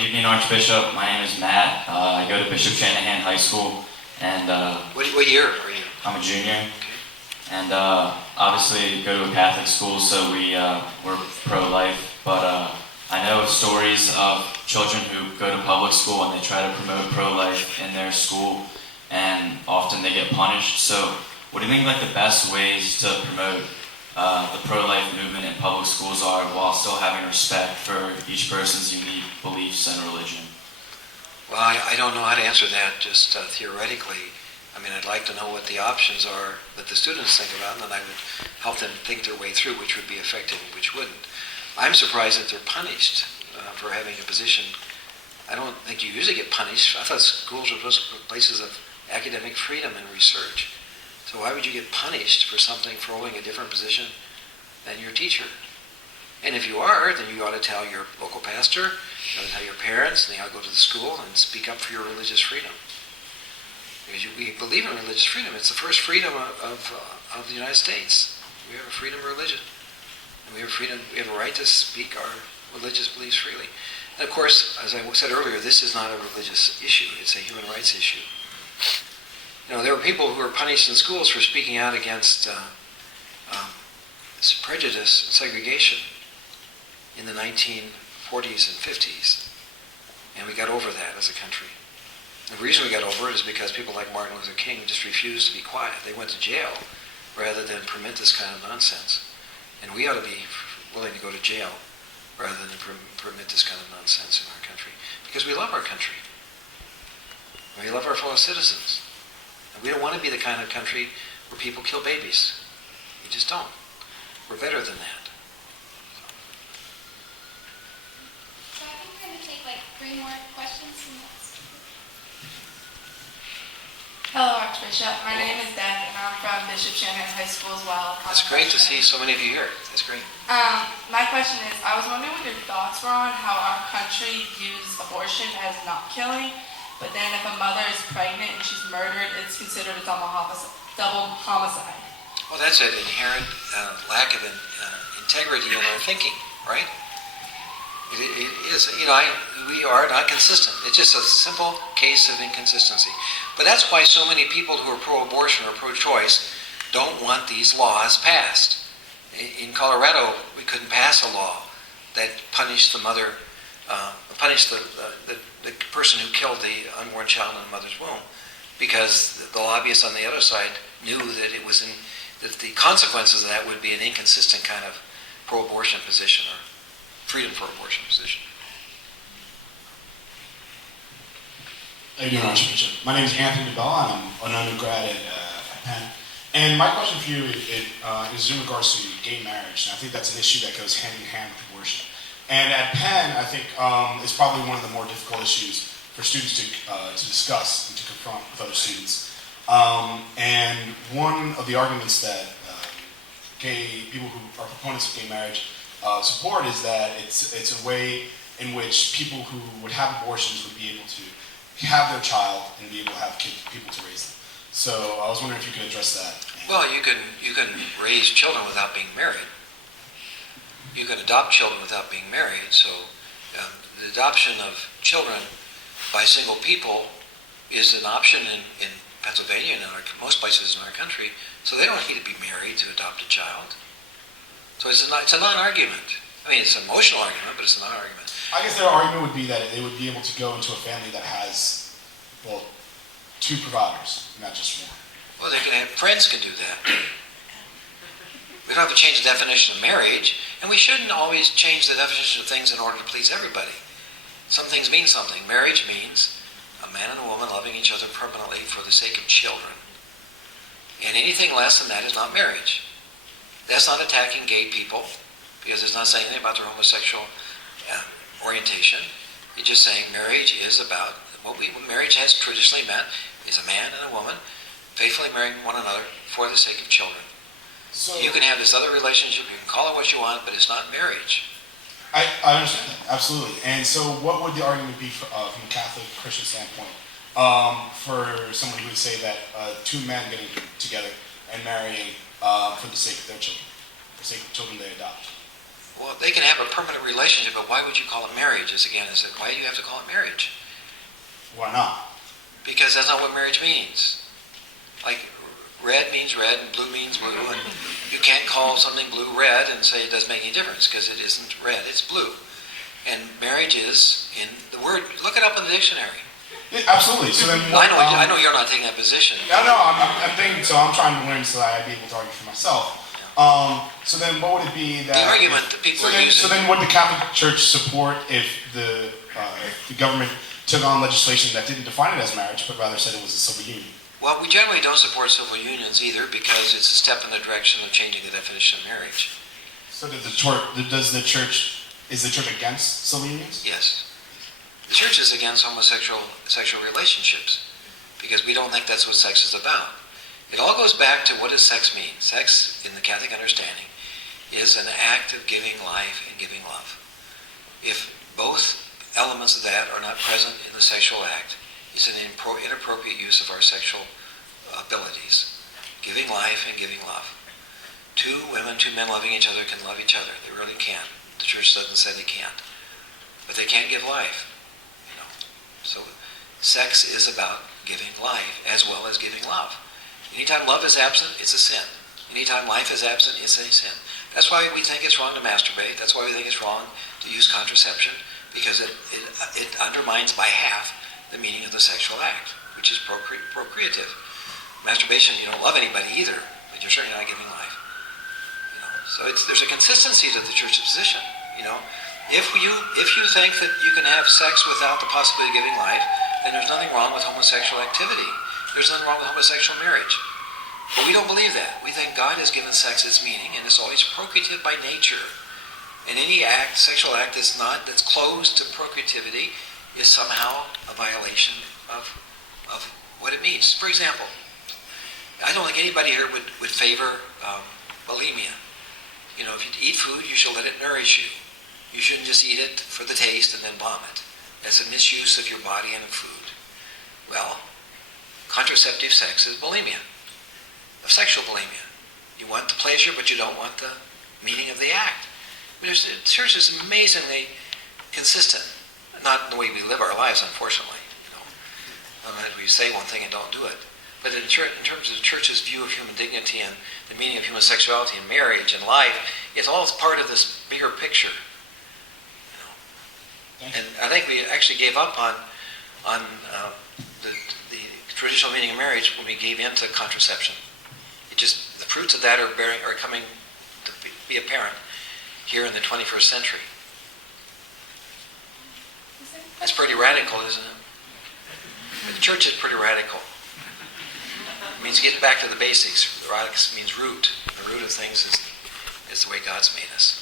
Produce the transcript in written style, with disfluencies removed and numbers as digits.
Evening, Archbishop. My name is Matt. I go to Bishop Shanahan High School, and What year are you? I'm a junior. Okay. And obviously go to a Catholic school, so we're pro-life. But I know stories of children who go to public school and they try to promote pro-life in their school, and often they get punished. So, what do you think like the best ways to promote the pro-life movement in public schools are, while still having respect for each person's unique beliefs and religion? Well, I don't know how to answer that just theoretically. I mean, I'd like to know what the options are that the students think about, and then I would help them think their way through which would be effective and which wouldn't. I'm surprised that they're punished for having a position. I don't think you usually get punished. I thought schools were places of academic freedom and research. So why would you get punished for something, for holding a different position than your teacher? And if you are, then you ought to tell your local pastor, you ought to tell your parents, and you ought to go to the school and speak up for your religious freedom. Because we believe in religious freedom. It's the first freedom of the United States. We have a freedom of religion. And we have freedom, we have a right to speak our religious beliefs freely. And of course, as I said earlier, this is not a religious issue. It's a human rights issue. You know, there were people who were punished in schools for speaking out against prejudice and segregation in the 1940s and 50s. And we got over that as a country. The reason we got over it is because people like Martin Luther King just refused to be quiet. They went to jail rather than permit this kind of nonsense. And we ought to be willing to go to jail rather than permit this kind of nonsense in our country. Because we love our country. We love our fellow citizens. And we don't want to be the kind of country where people kill babies. We just don't. We're better than that. So I think we're going to take like 3 more questions from this. Hello, Archbishop. My name is Deb, and I'm from Bishop Shanahan High School as well. It's great to see so many of you here. That's great. My question is, I was wondering what your thoughts were on how our country views abortion as not killing, but then if a mother is pregnant and she's murdered, it's considered a double homicide. Well, that's an inherent lack of integrity in our thinking, right? It is, we are not consistent. It's just a simple case of inconsistency. But that's why so many people who are pro-abortion or pro-choice don't want these laws passed. In Colorado, we couldn't pass a law that punished the mother, punished the person who killed the unborn child in the mother's womb, because the lobbyists on the other side knew that that the consequences of that would be an inconsistent kind of pro-abortion position or freedom for abortion position. How you doing, Archbishop? My name is Anthony DeBella. I'm an undergrad at Penn. And my question for you is in regards to gay marriage. And I think that's an issue that goes hand in hand with abortion. And at Penn, I think it's probably one of the more difficult issues for students to discuss and to confront with other students. And one of the arguments that people who are proponents of gay marriage support is that it's a way in which people who would have abortions would be able to have their child and be able to have people to raise them. So I was wondering if you could address that. Well, you can raise children without being married. You can adopt children without being married. So the adoption of children by single people is an option in Pennsylvania and in most places in our country. So they don't need to be married to adopt a child. So it's a non-argument. I mean, it's an emotional argument, but it's a non-argument. I guess their argument would be that they would be able to go into a family that has, well, 2 providers, not just one. Well, friends can do that. We don't have to change the definition of marriage, and we shouldn't always change the definition of things in order to please everybody. Some things mean something. Marriage means a man and a woman loving each other permanently for the sake of children. And anything less than that is not marriage. That's not attacking gay people, because it's not saying anything about their homosexual orientation. It's just saying marriage is about what marriage has traditionally meant is a man and a woman faithfully marrying one another for the sake of children. So You can have this other relationship, you can call it what you want, but it's not marriage. I understand that, absolutely. And so what would the argument be from a Catholic Christian standpoint for someone who would say that 2 men getting together and marrying for the sake of their children, for the sake of children they adopt? Well, they can have a permanent relationship, but why would you call it marriage? Why do you have to call it marriage? Why not? Because that's not what marriage means. Like, red means red and blue means blue, and you can't call something blue red and say it doesn't make any difference because it isn't red, it's blue. And marriage is in the word, look it up in the dictionary. Yeah, absolutely. So then, I know you're not taking that position. No, I'm thinking. So I'm trying to learn so that I'd be able to argue for myself. So then, what would it be that? The argument that people are using. So then, would the Catholic Church support if the government took on legislation that didn't define it as marriage, but rather said it was a civil union? Well, we generally don't support civil unions either because it's a step in the direction of changing the definition of marriage. So is the church against civil unions? Yes. The church is against sexual relationships because we don't think that's what sex is about. It all goes back to what does sex mean? Sex, in the Catholic understanding, is an act of giving life and giving love. If both elements of that are not present in the sexual act, it's an inappropriate use of our sexual abilities. Giving life and giving love. Two women, two men loving each other can love each other. They really can. The church doesn't say they can't. But they can't give life. So sex is about giving life as well as giving love. Anytime love is absent, it's a sin. Anytime life is absent, it's a sin. That's why we think it's wrong to masturbate. That's why we think it's wrong to use contraception, because it undermines by half the meaning of the sexual act, which is procreative. Masturbation, you don't love anybody either, but you're certainly not giving life. So there's a consistency to the church's position. If you think that you can have sex without the possibility of giving life, then there's nothing wrong with homosexual activity. There's nothing wrong with homosexual marriage. But we don't believe that. We think God has given sex its meaning, and it's always procreative by nature. And any sexual act that's closed to procreativity is somehow a violation of what it means. For example, I don't think anybody here would favor bulimia. If you eat food, you should let it nourish you. You shouldn't just eat it for the taste and then vomit. That's a misuse of your body and of food. Well, contraceptive sex is bulimia, of sexual bulimia. You want the pleasure, but you don't want the meaning of the act. The church is amazingly consistent. Not in the way we live our lives, unfortunately. Sometimes we say one thing and don't do it. But in terms of the church's view of human dignity and the meaning of human sexuality and marriage and life, it's all part of this bigger picture. And I think we actually gave up on the traditional meaning of marriage when we gave in to contraception. The fruits of that are coming to be apparent here in the 21st century. That's pretty radical, isn't it? But the church is pretty radical. It means getting back to the basics. Radix means root. The root of things is the way God's made us.